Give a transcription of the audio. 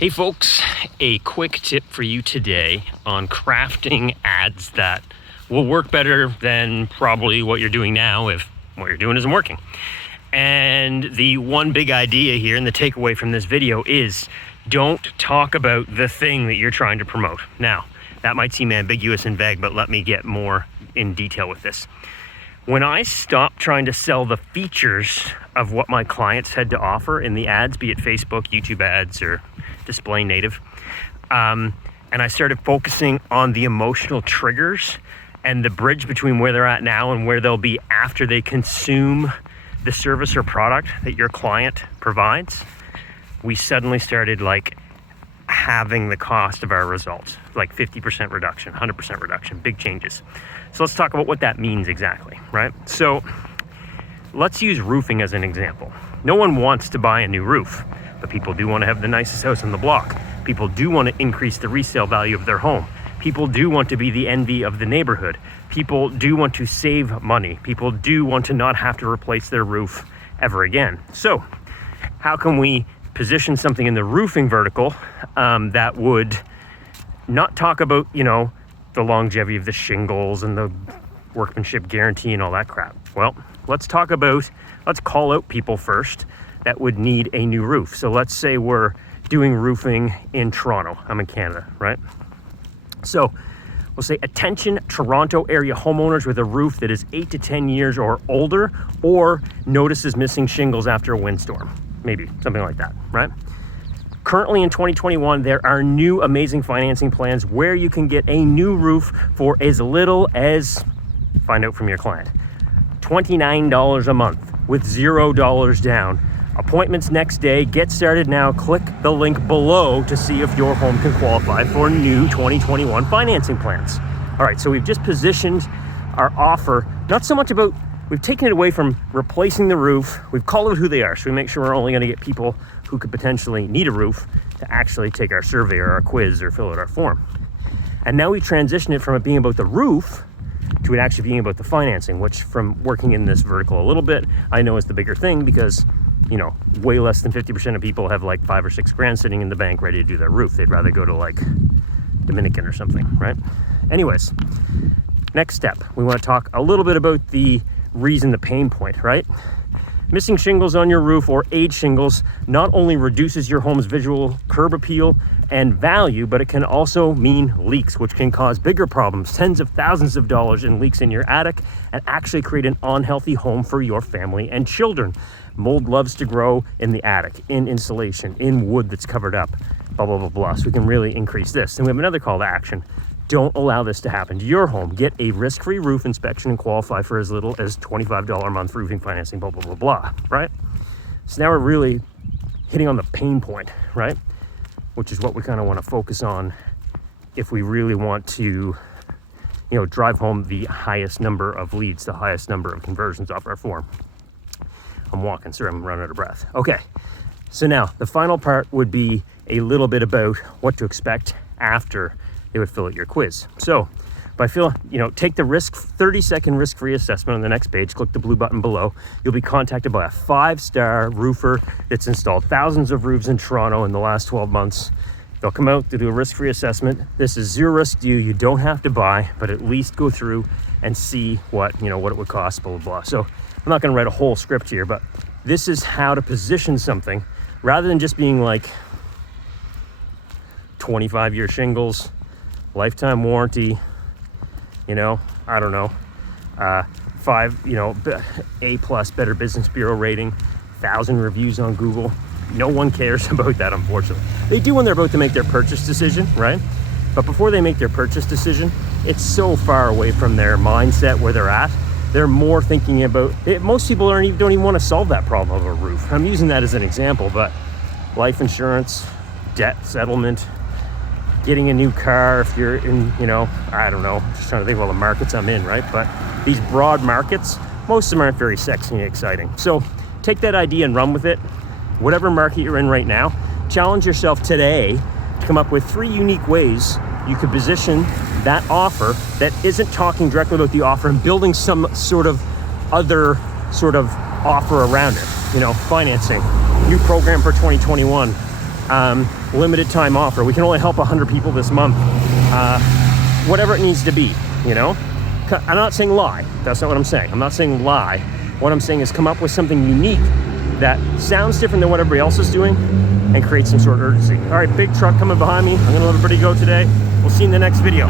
Hey folks, a quick tip for you today on crafting ads that will work better than probably what you're doing now if what you're doing isn't working. And the one big idea here and the takeaway from this video is don't talk about the thing that you're trying to promote. Now, that might seem ambiguous and vague, but let me get more in detail with this. When I stopped trying to sell the features of what my clients had to offer in the ads, be it Facebook, YouTube ads, or display native, and I started focusing on the emotional triggers and the bridge between where they're at now and where they'll be after they consume the service or product that your client provides, we suddenly started having the cost of our results, 50% reduction, 100% reduction, big changes. So let's talk about what that means exactly, right? So let's use roofing as an example. No one wants to buy a new roof, but people do want to have the nicest house on the block. People do want to increase the resale value of their home. People do want to be the envy of the neighborhood. People do want to save money. People do want to not have to replace their roof ever again. So how can we position something in the roofing vertical that would not talk about, the longevity of the shingles and the workmanship guarantee and all that crap? Well, let's call out people first that would need a new roof. So let's say we're doing roofing in Toronto. I'm in Canada, right? So we'll say, attention Toronto area homeowners with a roof that is 8 to 10 years or older or notices missing shingles after a windstorm. Maybe something like that, right? Currently in 2021, there are new amazing financing plans where you can get a new roof for as little as, find out from your client, $29 a month with $0 down. Appointments next day. Get started now. Click the link below to see if your home can qualify for new 2021 financing plans. All right, so we've just positioned our offer, not so much about, we've taken it away from replacing the roof. We've called out who they are, so we make sure we're only going to get people who could potentially need a roof to actually take our survey or our quiz or fill out our form. And now we transition it from it being about the roof to it actually being about the financing, which from working in this vertical a little bit, I know is the bigger thing because, way less than 50% of people have $5 or $6 grand sitting in the bank ready to do their roof. They'd rather go to Dominican or something, right? Anyways, next step, we want to talk a little bit about the reason, the pain point, right? Missing shingles on your roof or age shingles not only reduces your home's visual curb appeal and value, but it can also mean leaks, which can cause bigger problems, tens of thousands of dollars in leaks in your attic, and actually create an unhealthy home for your family and children. Mold loves to grow in the attic, in insulation, in wood that's covered up, blah, blah, blah, blah. So we can really increase this. And we have another call to action. Don't allow this to happen to your home. Get a risk-free roof inspection and qualify for as little as $25 a month roofing financing, blah, blah, blah, blah, right? So now we're really hitting on the pain point, right? Which is what we kind of want to focus on if we really want to, drive home the highest number of leads, the highest number of conversions off our form. I'm walking, sir, I'm running out of breath. Okay, so now the final part would be a little bit about what to expect after they would fill out your quiz. So take the 30-second risk-free assessment on the next page, click the blue button below. You'll be contacted by a 5-star roofer that's installed thousands of roofs in Toronto in the last 12 months. They'll come out to do a risk-free assessment. This is zero risk to you. You don't have to buy, but at least go through and see what it would cost, blah, blah, blah. So I'm not gonna write a whole script here, but this is how to position something rather than just being 25-year shingles, lifetime warranty, I don't know, 5, A+ Better Business Bureau rating, 1,000 reviews on Google. No one cares about that, unfortunately. They do when they're about to make their purchase decision, right? But before they make their purchase decision, it's so far away from their mindset where they're at. They're more thinking about it. Most people don't even want to solve that problem of a roof. I'm using that as an example, but life insurance, debt settlement, getting a new car if you're in, I don't know, just trying to think of all the markets I'm in, right? But these broad markets, most of them aren't very sexy and exciting. So take that idea and run with it. Whatever market you're in right now, challenge yourself today to come up with 3 unique ways you could position that offer that isn't talking directly about the offer and building some sort of other sort of offer around it. Financing, new program for 2021, limited time offer. We can only help 100 people this month. Whatever it needs to be, you know? I'm not saying lie. That's not what I'm saying. I'm not saying lie. What I'm saying is come up with something unique that sounds different than what everybody else is doing and create some sort of urgency. All right, big truck coming behind me. I'm gonna let everybody go today. We'll see you in the next video.